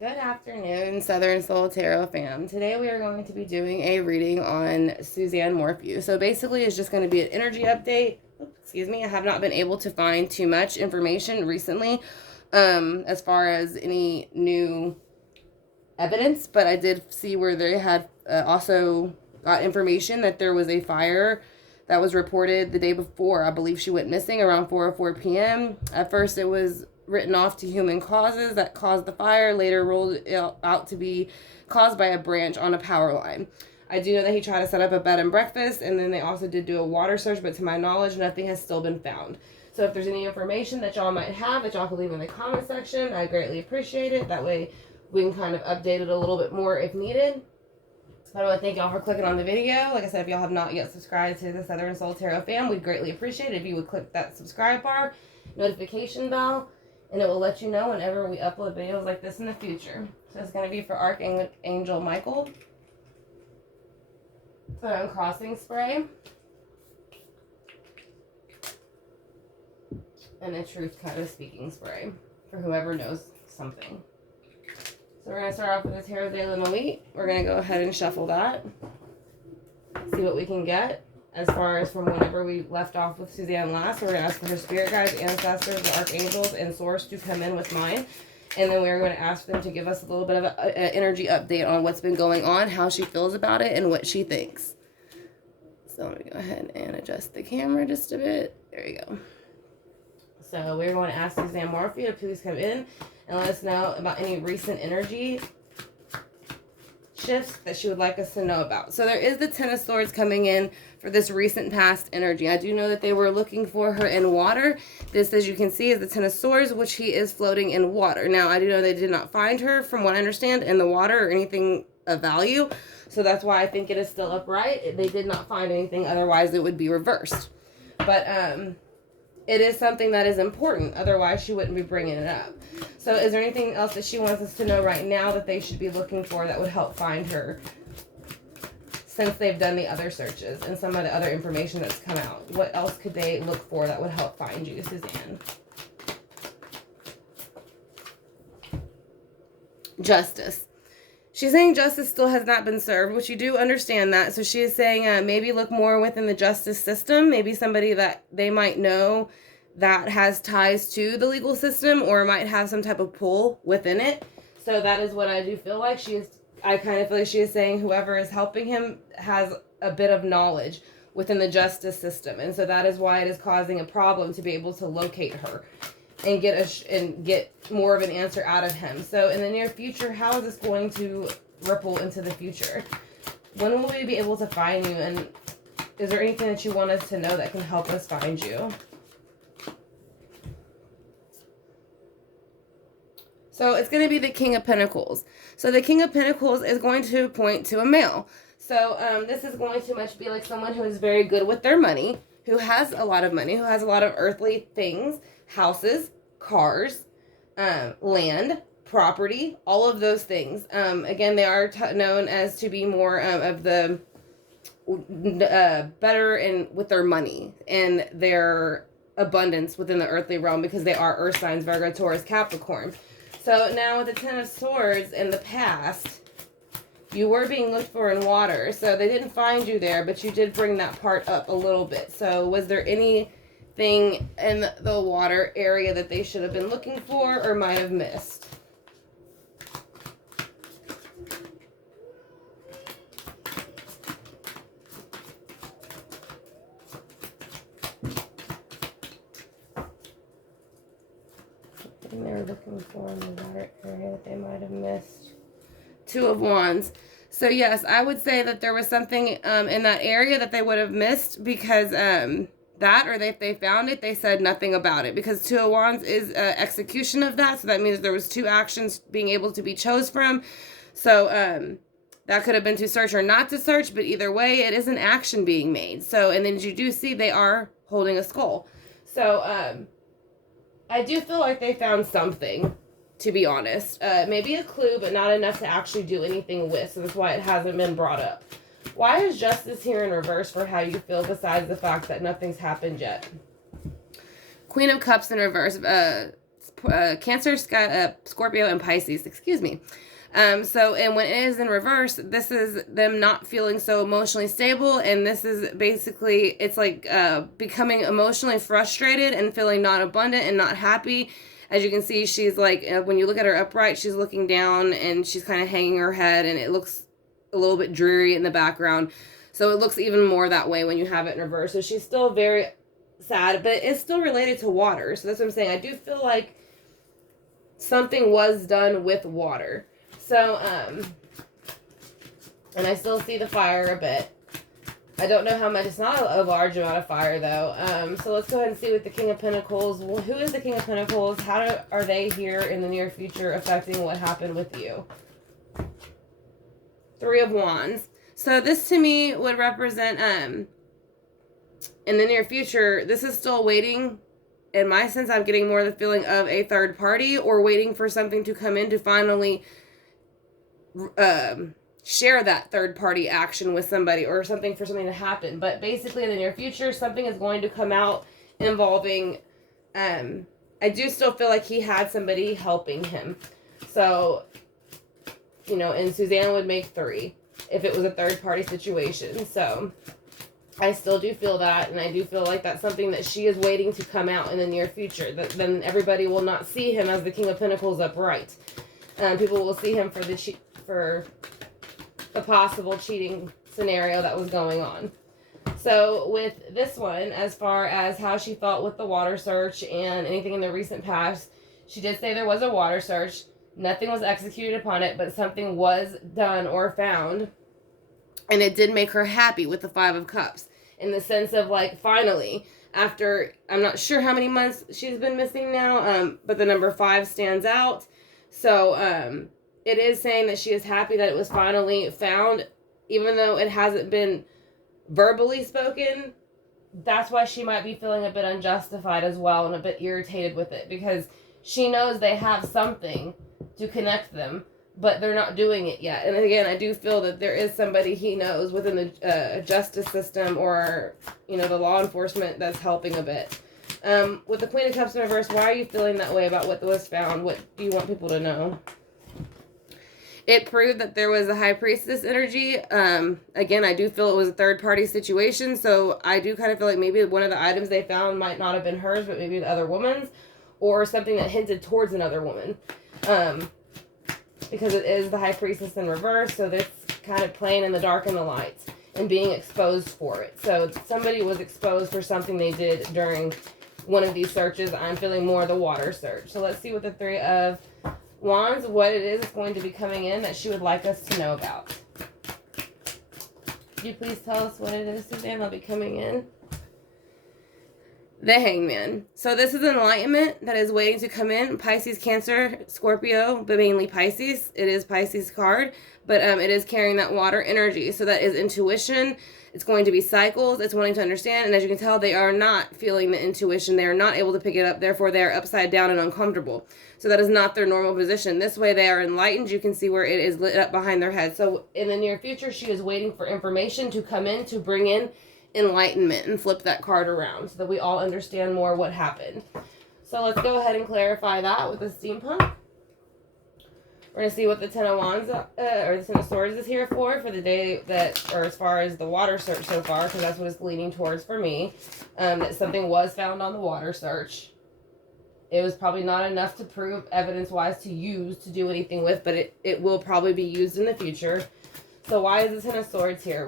Good afternoon, Southern Soul Tarot fam. Today we are going to be doing a reading on Suzanne Morphew. So basically it's just going to be an energy update. Excuse me, I have not been able to find too much information recently as far as any new evidence, but I did see where they had also got information that there was a fire that was reported the day before. I believe she went missing around 4:04 p.m. At first it was written off to human causes that caused the fire, later rolled out to be caused by a branch on a power line. I do know that he tried to set up a bed and breakfast, and then they also did do a water search, but to my knowledge, nothing has still been found. So if there's any information that y'all might have that y'all can leave in the comment section, I greatly appreciate it. That way we can kind of update it a little bit more if needed. I want to thank y'all for clicking on the video. Like I said, if y'all have not yet subscribed to the Southern Soul Tarot fam, we'd greatly appreciate it if you would click that subscribe bar, notification bell, and it will let you know whenever we upload videos like this in the future. So it's going to be for Archangel Michael. Throne crossing spray. And a truth kind of speaking spray for whoever knows something. So we're going to start off with the Tarot de la Nuit. We're going to go ahead and shuffle that. See what we can get. As far as from whenever we left off with Suzanne last, we're going to ask for her spirit guides, ancestors, the archangels, and source to come in with mine. And then we're going to ask them to give us a little bit of an energy update on what's been going on, how she feels about it, and what she thinks. So I'm going to go ahead and adjust the camera just a bit. There you go. So we're going to ask Suzanne Morphew to please come in and let us know about any recent energy shifts that she would like us to know about. So there is the Ten of Swords coming in for this recent past energy. I do know that they were looking for her in water. This, as you can see, is the Ten of Swords, which he is floating in water. Now, I do know they did not find her, from what I understand, in the water or anything of value. So that's why I think it is still upright. They did not find anything, otherwise it would be reversed. But it is something that is important. Otherwise, she wouldn't be bringing it up. So is there anything else that she wants us to know right now that they should be looking for that would help find her, since they've done the other searches and some of the other information that's come out? What else could they look for that would help find you, Suzanne? Justice. She's saying justice still has not been served, which you do understand that. So she is saying maybe look more within the justice system. Maybe somebody that they might know that has ties to the legal system or might have some type of pull within it. So that is what I do feel like. I kind of feel like she is saying whoever is helping him has a bit of knowledge within the justice system. And so that is why it is causing a problem to be able to locate her and get more of an answer out of him. So in the near future, how is this going to ripple into the future? When will we be able to find you? And is there anything that you want us to know that can help us find you? So it's going to be the King of Pentacles. So the King of Pentacles is going to point to a male. So this is going to much be like someone who is very good with their money, who has a lot of money, who has a lot of earthly things, houses, cars, land, property, all of those things. Again, they are known as to be more of the better in with their money and their abundance within the earthly realm, because they are earth signs, Virgo, Taurus, Capricorn. So now with the Ten of Swords in the past, you were being looked for in water. So they didn't find you there, but you did bring that part up a little bit. So was there anything in the water area that they should have been looking for or might have missed? They're looking for in the water area that they might have missed. Two of Wands. So yes, I would say that there was something in that area that they would have missed, because that, or if they found it, they said nothing about it, because Two of Wands is execution of that. So that means there was two actions being able to be chose from. So that could have been to search or not to search, but either way, it is an action being made. So, and then as you do see, they are holding a skull. So I do feel like they found something, to be honest. Maybe a clue, but not enough to actually do anything with. So that's why it hasn't been brought up. Why is justice here in reverse for how you feel, besides the fact that nothing's happened yet? Queen of Cups in reverse. Cancer, Scorpio, and Pisces. Excuse me. So, and when it is in reverse, this is them not feeling so emotionally stable, and this is basically, it's like becoming emotionally frustrated and feeling not abundant and not happy. As you can see, she's like, when you look at her upright, she's looking down and she's kind of hanging her head, and it looks a little bit dreary in the background. So it looks even more that way when you have it in reverse. So she's still very sad, but it's still related to water. So that's what I'm saying. I do feel like something was done with water. So, and I still see the fire a bit. I don't know how much. It's not a large amount of fire, though. So let's go ahead and see with the King of Pentacles. Well, who is the King of Pentacles? How are they here in the near future affecting what happened with you? Three of Wands. So this to me would represent, in the near future, this is still waiting. In my sense, I'm getting more the feeling of a third party, or waiting for something to come in to finally share that third party action with somebody, or something for something to happen. But basically in the near future, something is going to come out involving, I do still feel like he had somebody helping him. So, you know, and Suzanne would make 3 if it was a third party situation. So I still do feel that, and I do feel like that's something that she is waiting to come out in the near future. That then everybody will not see him as the King of Pentacles upright. People will see him for the possible cheating scenario that was going on. So with this one, as far as how she felt with the water search and anything in the recent past, she did say there was a water search. Nothing was executed upon it, but something was done or found. And it did make her happy with the 5 of Cups. In the sense of, like, finally, after, I'm not sure how many months she's been missing now, but the number 5 stands out. So, it is saying that she is happy that it was finally found, even though it hasn't been verbally spoken. That's why she might be feeling a bit unjustified as well, and a bit irritated with it, because she knows they have something to connect them, but they're not doing it yet. And again, I do feel that there is somebody he knows within the justice system, or, you know, the law enforcement, that's helping a bit. With the Queen of Cups in reverse, why are you feeling that way about what was found? What do you want people to know? It proved that there was a High Priestess energy. Again, I do feel it was a third-party situation, so I do kind of feel like maybe one of the items they found might not have been hers, but maybe the other woman's, or something that hinted towards another woman. Because it is the High Priestess in reverse, so this kind of playing in the dark and the light, and being exposed for it. So somebody was exposed for something they did during one of these searches. I'm feeling more the water search. So let's see what the 3 of Wands, what it is going to be coming in that she would like us to know about. Could you please tell us what it is, Suzanne, that'll be coming in? The Hangman. So this is enlightenment that is waiting to come in. Pisces, Cancer, Scorpio, but mainly Pisces. It is Pisces card, but it is carrying that water energy. So that is intuition. It's going to be cycles. It's wanting to understand. And as you can tell, they are not feeling the intuition. They are not able to pick it up. Therefore, they are upside down and uncomfortable. So that is not their normal position. This way, they are enlightened. You can see where it is lit up behind their head. So in the near future, she is waiting for information to come in to bring in enlightenment, and flip that card around so that we all understand more what happened. So let's go ahead and clarify that with the steampunk. We're going to see what the 10 of Wands, or the 10 of Swords is here for the day that, or as far as the water search so far, because that's what it's leaning towards for me, that something was found on the water search. It was probably not enough to prove evidence-wise to use to do anything with, but it will probably be used in the future. So why is the 10 of Swords here?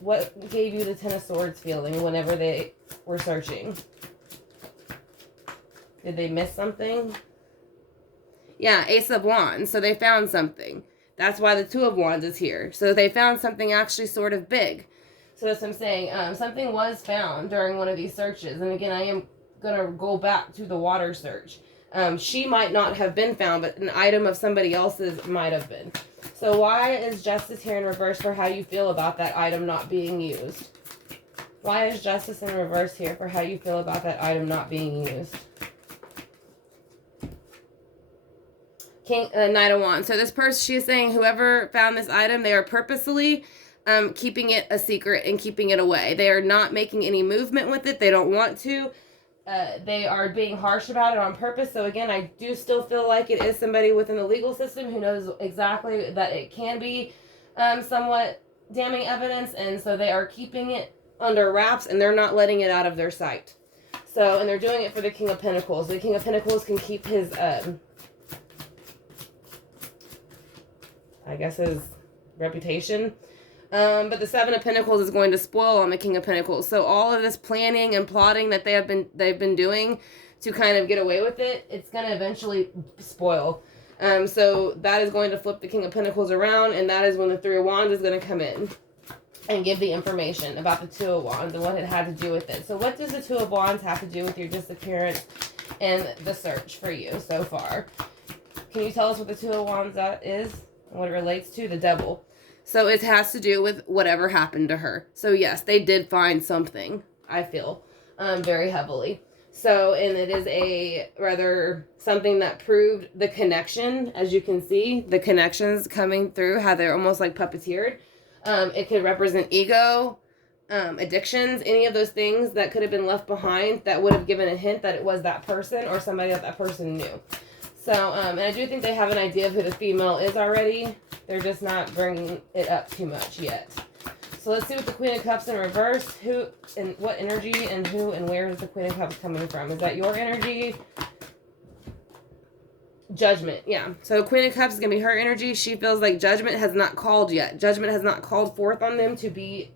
What gave you the 10 of Swords feeling whenever they were searching? Did they miss something? Yeah, Ace of Wands. So they found something. That's why the 2 of Wands is here. So they found something actually sort of big. So that's what I'm saying. Something was found during one of these searches. And again, I am going to go back to the water search. She might not have been found, but an item of somebody else's might have been. So why is Justice here in reverse for how you feel about that item not being used? Why is Justice in reverse here for how you feel about that item not being used? Knight of Wands. So this person, she is saying whoever found this item, they are purposely keeping it a secret and keeping it away. They are not making any movement with it. They don't want to. they are being harsh about it on purpose. So again, I do still feel like it is somebody within the legal system who knows exactly that it can be somewhat damning evidence, and so they are keeping it under wraps and they're not letting it out of their sight. So, and they're doing it for the King of Pentacles. The King of Pentacles can keep his, I guess his reputation. But the Seven of Pentacles is going to spoil on the King of Pentacles. So all of this planning and plotting that they've been doing to kind of get away with it, it's going to eventually spoil. So that is going to flip the King of Pentacles around, and that is when the Three of Wands is going to come in and give the information about the Two of Wands and what it had to do with it. So what does the Two of Wands have to do with your disappearance and the search for you so far? Can you tell us what the Two of Wands is and what it relates to? The Devil. So it has to do with whatever happened to her. So yes, they did find something, I feel, very heavily. So, and it is a rather something that proved the connection. As you can see, the connections coming through, how they're almost like puppeteered. It could represent ego, addictions, any of those things that could have been left behind that would have given a hint that it was that person or somebody that person knew. So, and I do think they have an idea of who the female is already. They're just not bringing it up too much yet. So let's see what the Queen of Cups in reverse. Who and what energy and who and where is the Queen of Cups coming from? Is that your energy? Judgment, yeah. So Queen of Cups is going to be her energy. She feels like judgment has not called yet. Judgment has not called forth on them to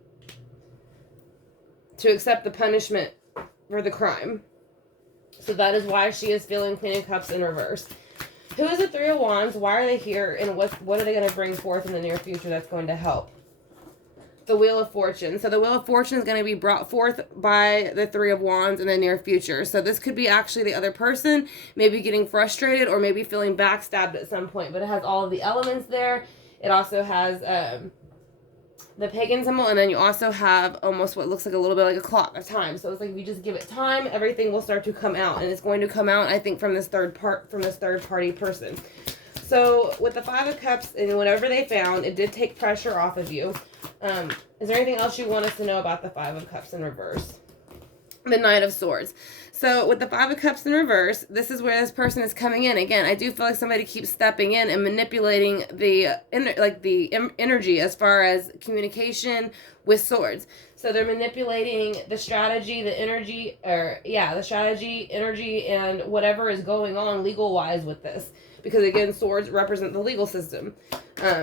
accept the punishment for the crime. So that is why she is feeling Queen of Cups in reverse. Who is the Three of Wands? Why are they here? And what are they going to bring forth in the near future that's going to help? The Wheel of Fortune. So the Wheel of Fortune is going to be brought forth by the Three of Wands in the near future. So this could be actually the other person, maybe getting frustrated or maybe feeling backstabbed at some point. But it has all of the elements there. It also has the pagan symbol, and then you also have almost what looks like a little bit like a clock of time. So it's like if you just give it time, everything will start to come out, and it's going to come out, I think, from this third party person. So with the Five of Cups and whatever they found, it did take pressure off of you. Is there anything else you want us to know about the Five of Cups in reverse? The Knight of Swords. So with the Five of Cups in reverse, this is where this person is coming in. Again, I do feel like somebody keeps stepping in and manipulating the energy as far as communication with swords. So they're manipulating the strategy, the energy, the strategy, energy, and whatever is going on legal-wise with this. Because again, swords represent the legal system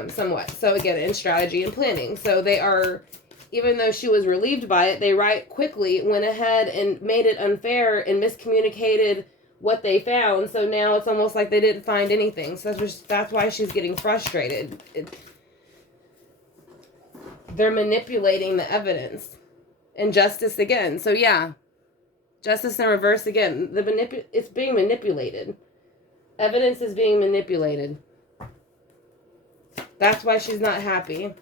somewhat. So again, in strategy and planning. So they are, even though she was relieved by it, they right quickly went ahead and made it unfair and miscommunicated what they found. So now it's almost like they didn't find anything. So that's why she's getting frustrated. They're manipulating the evidence. And justice again. So yeah, justice in reverse again. It's being manipulated. Evidence is being manipulated. That's why she's not happy.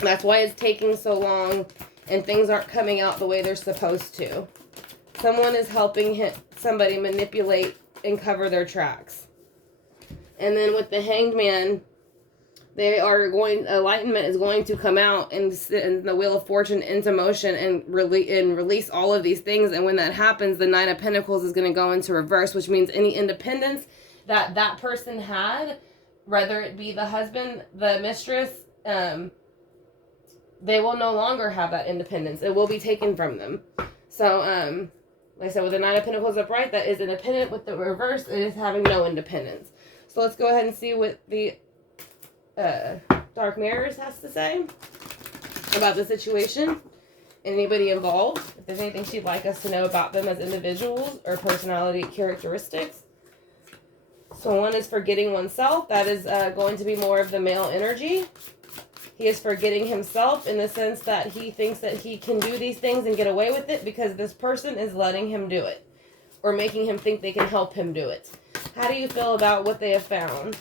That's why it's taking so long and things aren't coming out the way they're supposed to. Someone is helping somebody manipulate and cover their tracks. And then with the Hanged Man, enlightenment is going to come out and the Wheel of Fortune into motion and release all of these things. And when that happens, the Nine of Pentacles is going to go into reverse, which means any independence that person had, whether it be the husband, the mistress, they will no longer have that independence. It will be taken from them. So, like I said, with the Nine of Pentacles upright, that is independent. With the reverse, it is having no independence. So let's go ahead and see what the Dark Mirrors has to say about the situation. Anybody involved. If there's anything she'd like us to know about them as individuals or personality characteristics. So one is forgetting oneself. That is going to be more of the male energy. He is forgetting himself in the sense that he thinks that he can do these things and get away with it because this person is letting him do it. Or making him think they can help him do it. How do you feel about what they have found?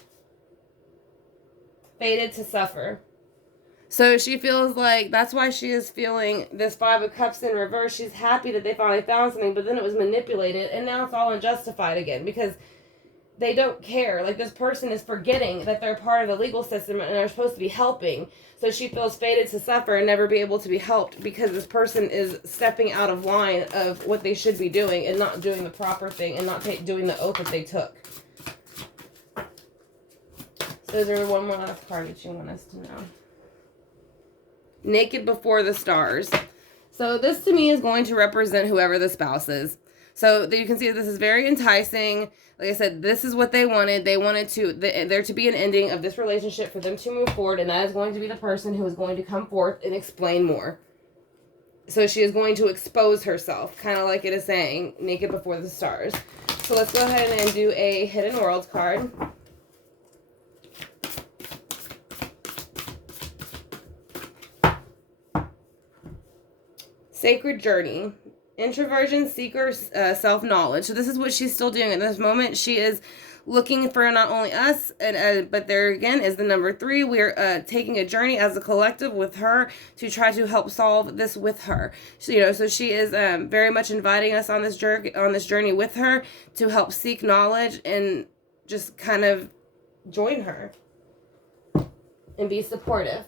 Fated to suffer. So she feels like that's why she is feeling this Five of Cups in reverse. She's happy that they finally found something, but then it was manipulated and now it's all unjustified again because they don't care. Like, this person is forgetting that they're part of the legal system and they're supposed to be helping. So she feels fated to suffer and never be able to be helped because this person is stepping out of line of what they should be doing and not doing the proper thing and not doing the oath that they took. So is there one more last card that you want us to know? Naked before the stars. So this to me is going to represent whoever the spouse is. So you can see that this is very enticing. Like I said, this is what they wanted. They wanted there to be an ending of this relationship for them to move forward. And that is going to be the person who is going to come forth and explain more. So she is going to expose herself, kind of like it is saying, naked before the stars. So let's go ahead and do a Hidden Worlds card. Sacred Journey. Introversion, seeker, self-knowledge. So this is what she's still doing at this moment. She is looking for not only us, but there again is the number 3. We're taking a journey as a collective with her to try to help solve this with her. So, so she is very much inviting us on this journey with her to help seek knowledge and just kind of join her and be supportive.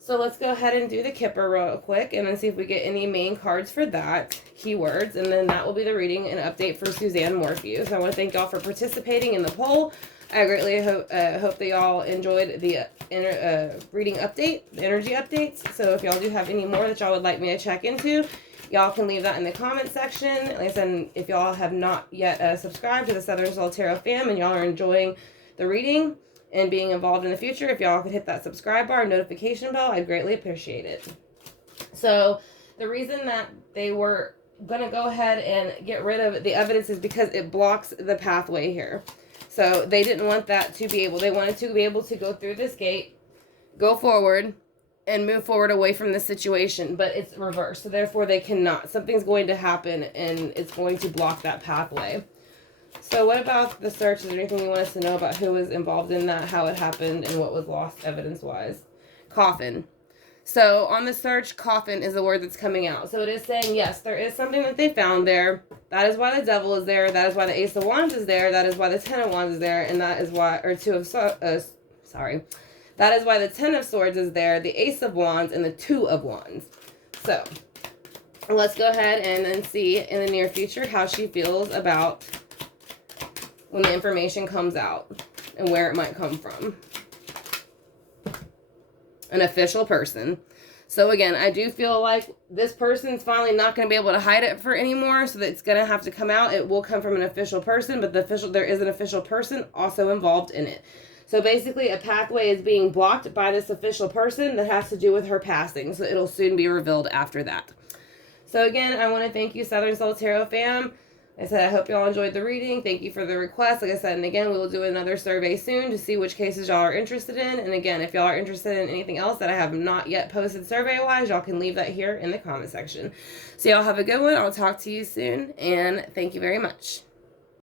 So let's go ahead and do the Kipper real quick and then see if we get any main cards for that, keywords, and then that will be the reading and update for Suzanne Morphew. So I want to thank y'all for participating in the poll. I greatly hope that y'all enjoyed the reading update, the energy updates. So if y'all do have any more that y'all would like me to check into, y'all can leave that in the comment section. Like I said, if y'all have not yet subscribed to the Southern Soul Tarot fam and y'all are enjoying the reading and being involved in the future, if y'all could hit that subscribe bar, notification bell, I'd greatly appreciate it. So the reason that they were going to go ahead and get rid of the evidence is because it blocks the pathway here. So they didn't want that to be able, they wanted to be able to go through this gate, go forward, and move forward away from the situation, but it's reversed. So therefore they cannot. Something's going to happen and it's going to block that pathway. So what about the search? Is there anything you want us to know about who was involved in that, how it happened, and what was lost evidence-wise? Coffin. So on the search, coffin is the word that's coming out. So it is saying, yes, there is something that they found there. That is why the devil is there. That is why the Ace of Wands is there. That is why the Ten of Wands is there. And that is why, or that is why the Ten of Swords is there, the Ace of Wands, and the Two of Wands. So let's go ahead and then see in the near future how she feels about when the information comes out and where it might come from. An official person. So again, I do feel like this person's finally not going to be able to hide it for anymore, so that it's going to have to come out. It will come from an official person, but there is an official person also involved in it. So basically a pathway is being blocked by this official person that has to do with her passing. So it'll soon be revealed after that. So again, I want to thank you, Southern Soul Tarot fam. I said, I hope y'all enjoyed the reading. Thank you for the request. Like I said, and again, we will do another survey soon to see which cases y'all are interested in. And again, if y'all are interested in anything else that I have not yet posted survey-wise, y'all can leave that here in the comment section. So y'all have a good one. I'll talk to you soon, and thank you very much.